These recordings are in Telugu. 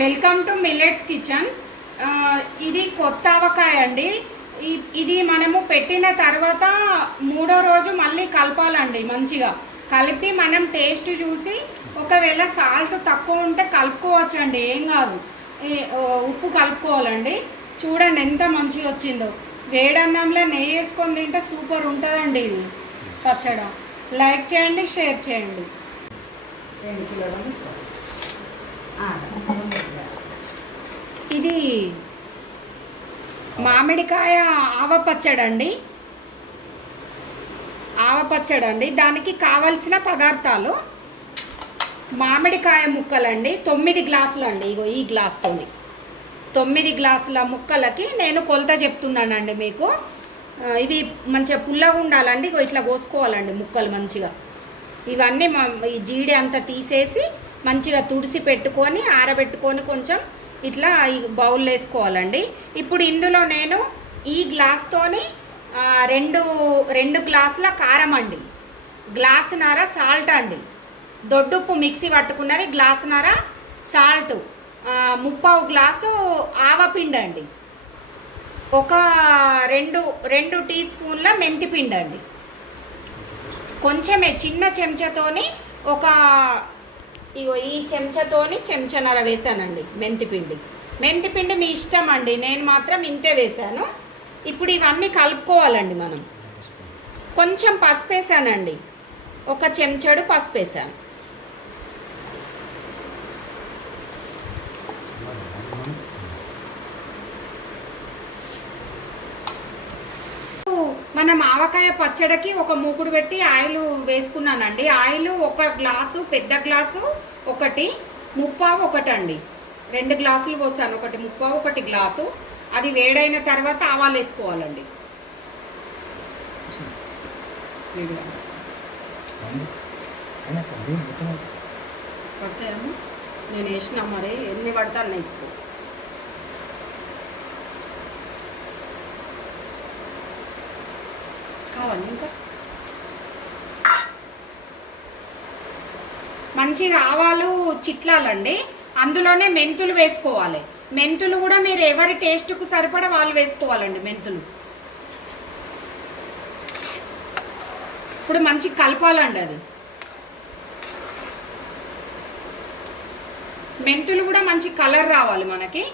Welcome to millets kitchen. ఇది కొత్త ఆవకాయ అండి. ఇది మనము పెట్టిన తర్వాత మూడో రోజు మళ్ళీ కలపాలండి. మంచిగా కలిపి మనం టేస్ట్ చూసి ఒకవేళ సాల్ట్ తక్కువ ఉంటే కలుపుకోవచ్చండి, ఏం కాదు. ఉప్పు కలుపుకోవాలండి. చూడండి ఎంత మంచిగా వచ్చిందో. వేడన్నంలో నెయ్యి వేసుకొని తింటే సూపర్ ఉంటుందండి ఇది పచ్చడి. లైక్ చేయండి, షేర్ చేయండి. 2 కిలోలు ఇది మామిడికాయ ఆవపచ్చడి అండి. ఆవపచ్చడి దానికి కావలసిన పదార్థాలు: మామిడికాయ ముక్కలండి 9 గ్లాసులు అండి. ఇగో ఈ గ్లాస్తో 9 గ్లాసుల ముక్కలకి నేను కొలత చెప్తున్నానండి మీకు. ఇవి మంచిగా పుల్లగా ఉండాలండి. ఇగో ఇట్లా కోసుకోవాలండి ముక్కలు మంచిగా. ఇవన్నీ ఈ జీడి అంతా తీసేసి మంచిగా తుడిసి పెట్టుకొని ఆరబెట్టుకొని కొంచెం ఇట్లా ఈ బౌల్ వేసుకోవాలండి. ఇప్పుడు ఇందులో నేను ఈ గ్లాస్తోని 2 గ్లాసుల కారం అండి, గ్లాసున్నర సాల్ట్ అండి, దొడ్డుప్పు మిక్సీ పట్టుకున్నది గ్లాసున్నర సాల్ట్, 3/4 గ్లాసు ఆవపిండి అండి, ఒక 2 టీ స్పూన్ల మెంతిపిండి అండి, కొంచెమే చిన్న చెంచాతోని ఇగో ఈ చెంచాతోని చెంచాన్నర వేసానండి మెంతిపిండి మీ ఇష్టం అండి. నేను మాత్రం ఇంతే వేసాను. ఇప్పుడు ఇవన్నీ కలుపుకోవాలండి. మనం కొంచెం పసుపు వేసానండి, ఒక చెంచాడు పసుపు వేసాను. మనం ఆవకాయ పచ్చడికి ఒక మూకుడు పెట్టి ఆయిల్ వేసుకున్నానండి. ఆయిల్ 1 గ్లాసు, పెద్ద గ్లాసు 1, 3/4 1 అండి. 2 గ్లాసులు పోసాను, 1 3/4 1 గ్లాసు. అది వేడైన తర్వాత ఆవాలు వేసుకోవాలండి. పడతాయేమో, నేను వేసినా, మరి ఎన్ని పడతాను వేసుకో. కావాలి ఇంకా మంచిగా ఆవాలు చిట్లాలండి. అందులోనే మెంతులు వేసుకోవాలి. మెంతులు కూడా మీరు ఎవరి టేస్ట్కు సరిపడా వాళ్ళు వేసుకోవాలండి మెంతులు. ఇప్పుడు మంచిగా కలపాలండి. అది మెంతులు కూడా మంచి కలర్ రావాలి మనకి.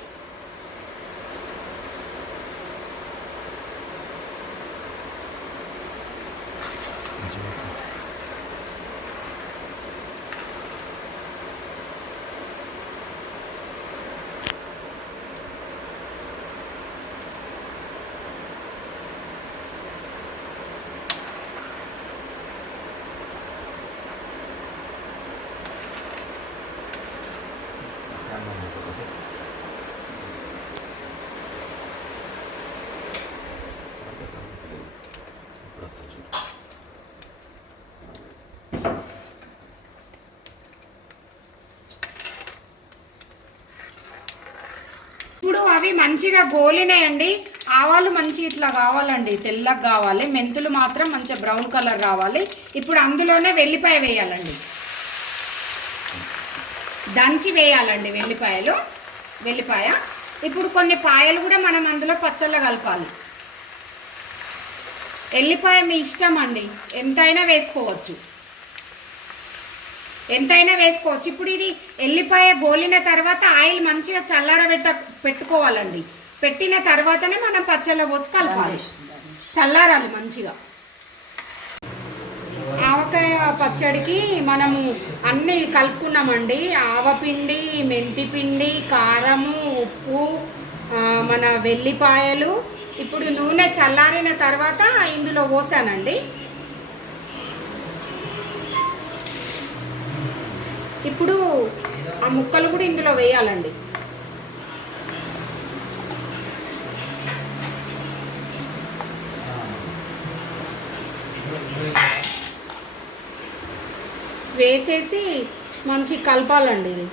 ఇప్పుడు అవి మంచిగా గోలినాయండి. ఆవాలు మంచిగా ఇట్లా కావాలండి, తెల్లగా కావాలి. మెంతులు మాత్రం మంచిగా బ్రౌన్ కలర్ రావాలి. ఇప్పుడు అందులోనే వెల్లిపాయ వేయాలండి, దంచి వేయాలండి వెల్లిపాయ. ఇప్పుడు కొన్ని పాయలు కూడా మనం అందులో పచ్చళ్ళ కలపాలి. ఎల్లిపాయ మీ ఇష్టం అండి, ఎంతైనా వేసుకోవచ్చు. ఇప్పుడు ఇది ఎల్లిపాయ గోలిన తర్వాత ఆయిల్ మంచిగా పెట్టుకోవాలండి. పెట్టిన తర్వాతనే మనం పచ్చళ్ళ పోసి కలపాలి. చల్లారాలి మంచిగా. ఆవకాయ పచ్చడికి మనము అన్నీ కలుపుకున్నామండి. ఆవపిండి, మెంతిపిండి, కారము, ఉప్పు, మన వెల్లిపాయలు. ఇప్పుడు నూనె చల్లారిన తర్వాత ఇందులో పోసానండి. ఇప్పుడు ఆ ముక్కలు కూడా ఇందులో వేయాలండి. వేసేసి మంచి కలపాలండి. ఇది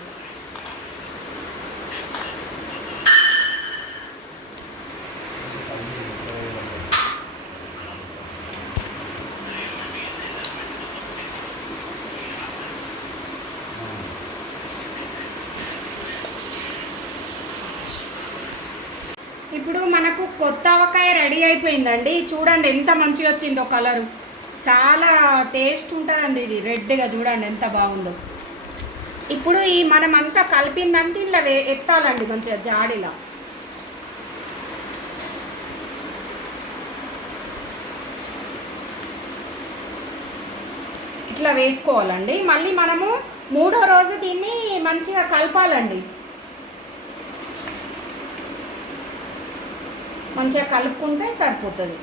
ఇప్పుడు మనకు కొత్త ఆవకాయ రెడీ అయిపోయిందండి. చూడండి ఎంత మంచిగా వచ్చిందో కలరు. చాలా టేస్ట్ ఉంటుందండి ఇది. రెడ్గా చూడండి ఎంత బాగుందో. ఇప్పుడు ఈ మనం అంతా కలిపిందంతా ఇలా ఎత్తాలండి మంచిగా జాడిలా. ఇట్లా వేసుకోవాలండి. మళ్ళీ మనము 3వ రోజు దీన్ని మంచిగా కలపాలండి. మంచిగా కలుపుకుంటే సరిపోతుంది.